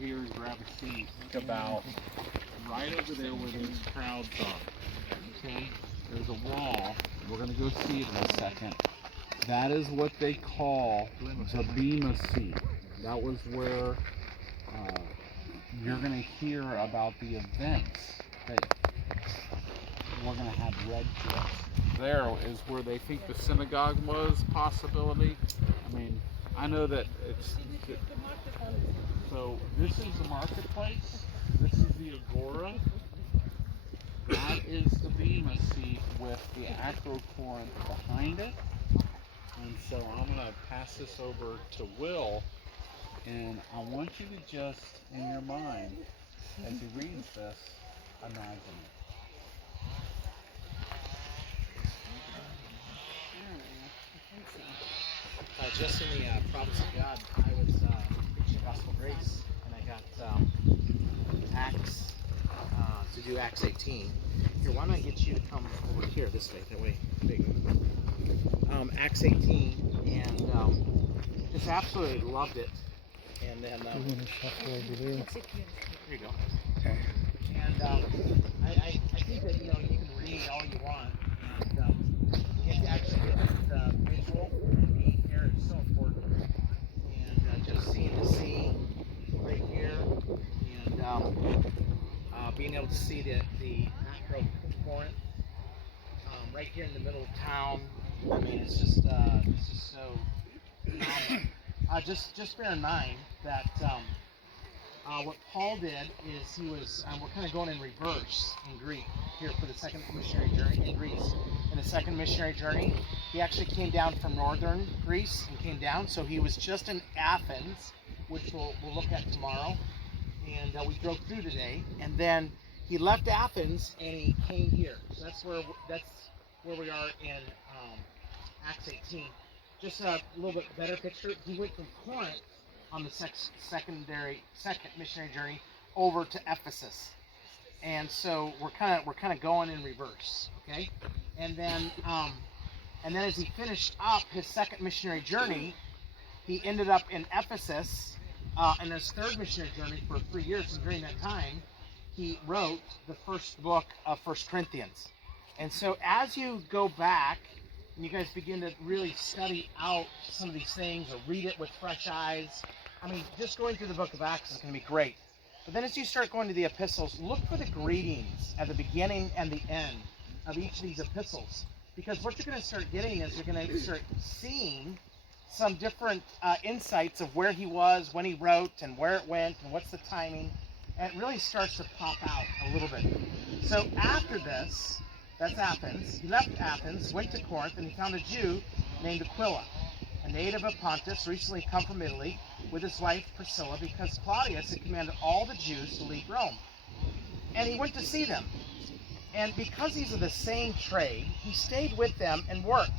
here and grab a seat. Think about right over there where those crowds are. Okay? There's a wall. We're going to go see it in a second. That is what they call the Bema seat. That was where you're going to hear about the events that we're going to have read to us. There is where they think the synagogue was, possibility. I mean, I know that it's... So this is the marketplace. This is the agora. That is the Bema seat with the Corinth behind it. And so I'm going to pass this over to Will. And I want you to just, in your mind, as he reads this, imagine it. Just in the province of God, I was preaching gospel grace, and I got Acts to do Acts 18. Here, why don't I get you to come over here this way? That way, big. Acts 18, and just absolutely loved it. And then You're going to shuffle over there. here you go. Okay. And I think that you can read all you want, and you get to actually get the visual. Being here is so important, and just seeing the sea right here, and being able to see the Corinth right here in the middle of town. I mean, it's just so phenomenal. Just bear in mind that what Paul did is he was, we're kind of going in reverse in Greek here for the second missionary journey in Greece. In the second missionary journey, he actually came down from northern Greece and came down. So he was just in Athens, which we'll look at tomorrow, and we drove through today. And then he left Athens and he came here. So that's where we are in Acts 18. Just a little bit better picture. He went from Corinth on the second missionary journey over to Ephesus, and so we're kind of going in reverse, okay? And then as he finished up his second missionary journey, he ended up in Ephesus in his third missionary journey for 3 years, and during that time, he wrote the first book of 1 Corinthians. And so as you go back and you guys begin to really study out some of these things or read it with fresh eyes, I mean, just going through the book of Acts is going to be great. But then as you start going to the epistles, look for the greetings at the beginning and the end of each of these epistles. Because what you're going to start getting is you're going to start seeing some different insights of where he was, when he wrote, and where it went, and what's the timing. And it really starts to pop out a little bit. So after this, that's Athens. He left Athens, went to Corinth, and he found a Jew named Aquila, a native of Pontus, recently come from Italy, with his wife Priscilla, because Claudius had commanded all the Jews to leave Rome. And he went to see them. And because these are the same trade, he stayed with them and worked,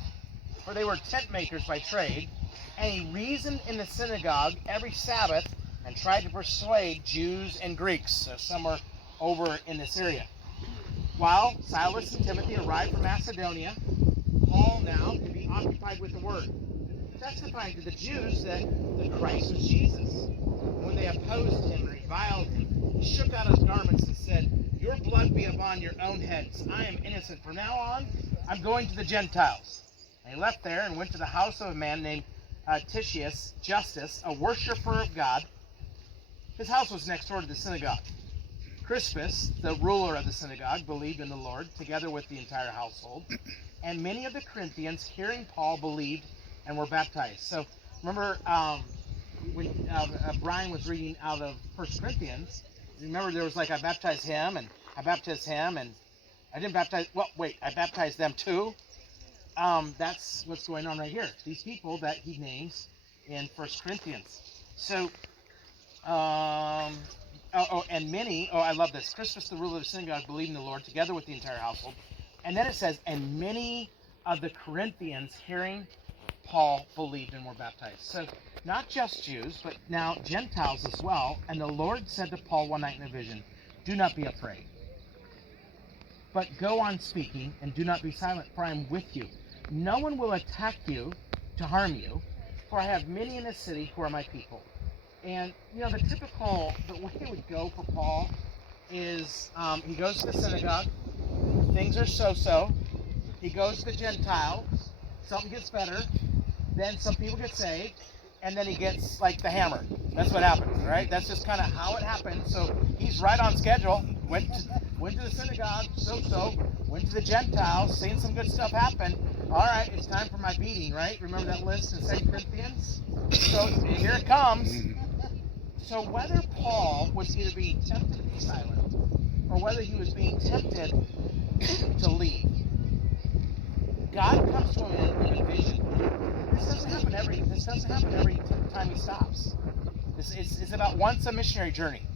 for they were tent makers by trade. And he reasoned in the synagogue every Sabbath and tried to persuade Jews and Greeks. So some are over in this area. While Silas and Timothy arrived from Macedonia, Paul now could be occupied with the word, testifying to the Jews that the Christ was Jesus. When they opposed him and reviled him, he shook out his garments and said, "Your blood be upon your own heads. I am innocent. From now on, I'm going to the Gentiles." And he left there and went to the house of a man named Titius Justus, a worshiper of God. His house was next door to the synagogue. Crispus, the ruler of the synagogue, believed in the Lord, together with the entire household. And many of the Corinthians, hearing Paul, believed and were baptized. So remember when Brian was reading out of 1 Corinthians, remember there was like, I baptized him, and I baptized him, and I didn't baptize, well, wait, I baptized them too. That's what's going on right here. These people that he names in 1 Corinthians. So, and many, I love this. Crispus, the ruler of the synagogue, believed in the Lord together with the entire household. And then it says, and many of the Corinthians, hearing Paul, believed and were baptized. So not just Jews, but now Gentiles as well. And the Lord said to Paul one night in a vision, "Do not be afraid, but go on speaking, and do not be silent, for I am with you. No one will attack you to harm you, for I have many in the city who are my people." And the typical, the way it would go for Paul is he goes to the synagogue, things are so-so. He goes to the Gentiles, something gets better, then some people get saved, and then he gets like the hammer. That's what happens, right? That's just kind of how it happens. So he's right on schedule. Went to the synagogue, so. Went to the Gentiles, seen some good stuff happen. All right, it's time for my beating, right? Remember that list in 2 Corinthians? So here it comes. So whether Paul was either being tempted to be silent or whether he was being tempted to leave, God comes to him in a vision. This doesn't happen every time he stops. It's about once a missionary journey.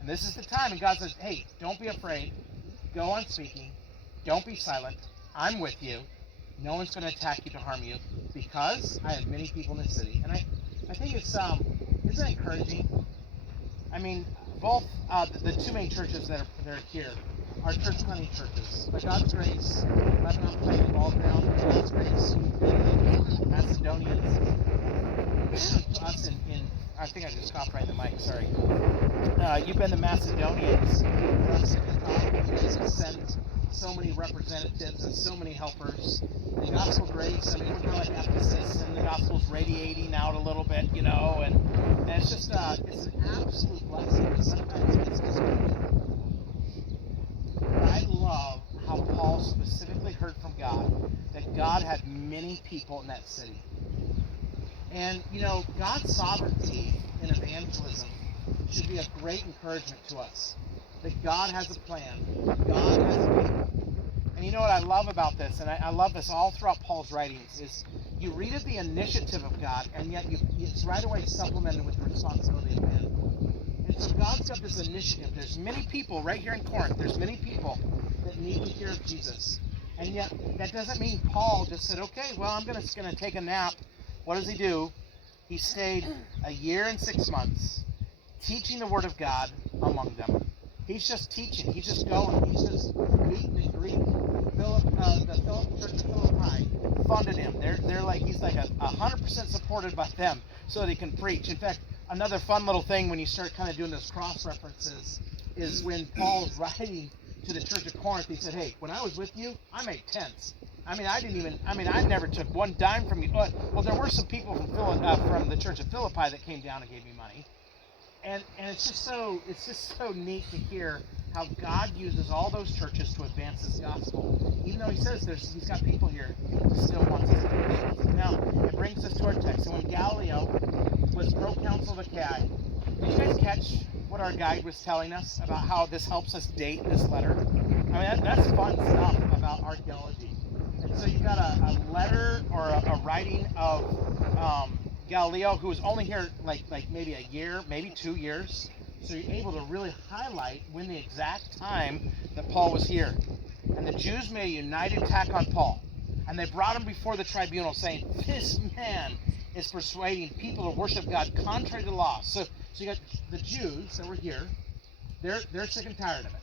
And this is the time, and God says, hey, don't be afraid. Go on speaking. Don't be silent. I'm with you. No one's going to attack you to harm you because I have many people in the city. And I think isn't it encouraging? I mean, both the two main churches that are here are church planting churches. By God's grace, Lebanon planted ball ground. By God's grace, we've been Macedonians. To us in I think I just coughed right in the mic. Sorry. You've been the Macedonians. For us in you guys have sent so many representatives and so many helpers. The gospel grace. I mean, we're kind of like Ephesus, and the gospel's radiating out a little bit, and it's just it's an absolute blessing. And sometimes it's I love how Paul specifically heard from God that God had many people in that city. And, God's sovereignty in evangelism should be a great encouragement to us. That God has a plan. God has a people. And you know what I love about this, and I love this all throughout Paul's writings, is you read of the initiative of God, and yet it's right away supplemented with the responsibility of man. And so God's got this initiative. There's many people right here in Corinth. There's many people that need to hear of Jesus. And yet that doesn't mean Paul just said, okay, well, I'm just going to take a nap. What does he do? He stayed a year and 6 months teaching the Word of God among them. He's just teaching. He's just going. He's just meeting the Greek. The Church of Philippi funded him. They're like he's like 100% supported by them so that he can preach. In fact, another fun little thing when you start kind of doing those cross references is when Paul was writing to the Church of Corinth. He said, "Hey, when I was with you, I made tents. I never took one dime from you. Well, there were some people from the Church of Philippi that came down and gave me money, and it's just so neat to hear how God uses all those churches to advance His gospel. Even though He says He's got people here He still wants us to do. Now it brings us to our text. So when Gallio was proconsul of Achaia, did you guys catch what our guide was telling us about how this helps us date this letter? I mean, that's fun stuff about archaeology. And so you've got a letter or a writing of Galileo, who was only here like maybe a year, maybe 2 years. So you're able to really highlight when the exact time that Paul was here. And the Jews made a united attack on Paul. And they brought him before the tribunal saying, this man is persuading people to worship God contrary to the law. So you got the Jews that were here, they're sick and tired of it.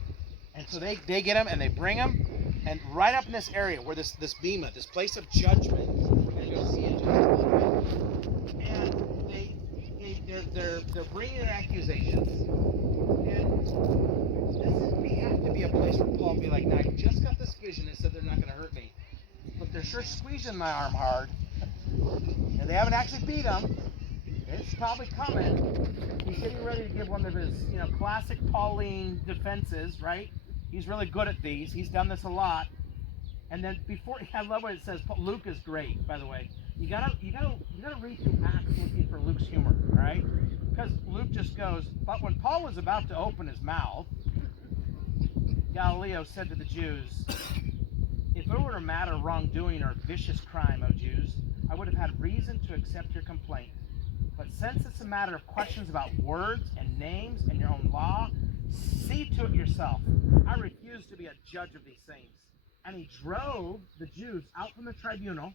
And so they get him and they bring him, and right up in this area where this bema, this place of judgment, we're going to go see it just a little bit. And they're bringing their accusations. And this may have to be a place where Paul will be like, now I just got this vision and said they're not going to hurt me, but they're sure squeezing my arm hard. And they haven't actually beat him. It's probably coming. He's getting ready to give one of his, classic Pauline defenses, right? He's really good at these. He's done this a lot. And then I love what it says. Luke is great, by the way. You gotta read through Acts looking for Luke's humor, all right? Because Luke just goes, but when Paul was about to open his mouth, Galileo said to the Jews, if it were a matter of wrongdoing or vicious crime, O Jews, I would have had reason to accept your complaint. But since it's a matter of questions about words and names and your own law, see to it yourself. I refuse to be a judge of these things. And he drove the Jews out from the tribunal,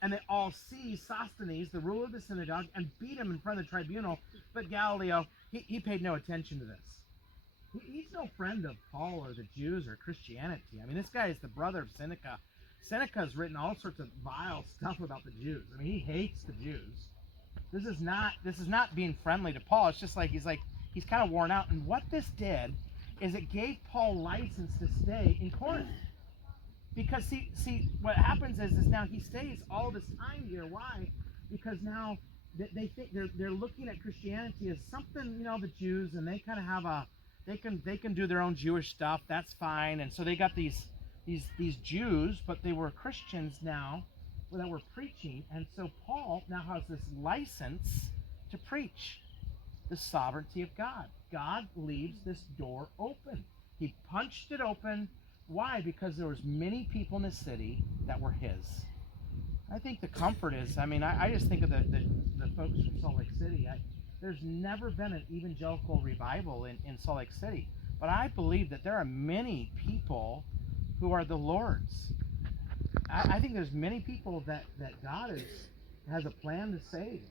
and they all seized Sosthenes, the ruler of the synagogue, and beat him in front of the tribunal. But Galileo, he paid no attention to this. He's no friend of Paul or the Jews or Christianity. I mean, this guy is the brother of Seneca. Seneca's written all sorts of vile stuff about the Jews. I mean, he hates the Jews. This is not being friendly to Paul. It's just like he's kind of worn out. And what this did is it gave Paul license to stay in Corinth. Because see what happens is now he stays all this time here. Why? Because now they think they're looking at Christianity as something, the Jews, and they kind of have they can do their own Jewish stuff. That's fine. And so they got these Jews, but they were Christians now that were preaching. And so Paul now has this license to preach the sovereignty of God. God leaves this door open. He punched it open. Why? Because there was many people in the city that were his. I think the comfort is, I just think of the folks from Salt Lake City. There's never been an evangelical revival in Salt Lake City. But I believe that there are many people who are the Lord's. I think there's many people that God has a plan to save.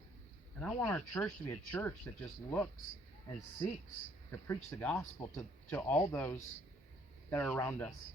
And I want our church to be a church that just looks and seeks to preach the gospel to all those that are around us.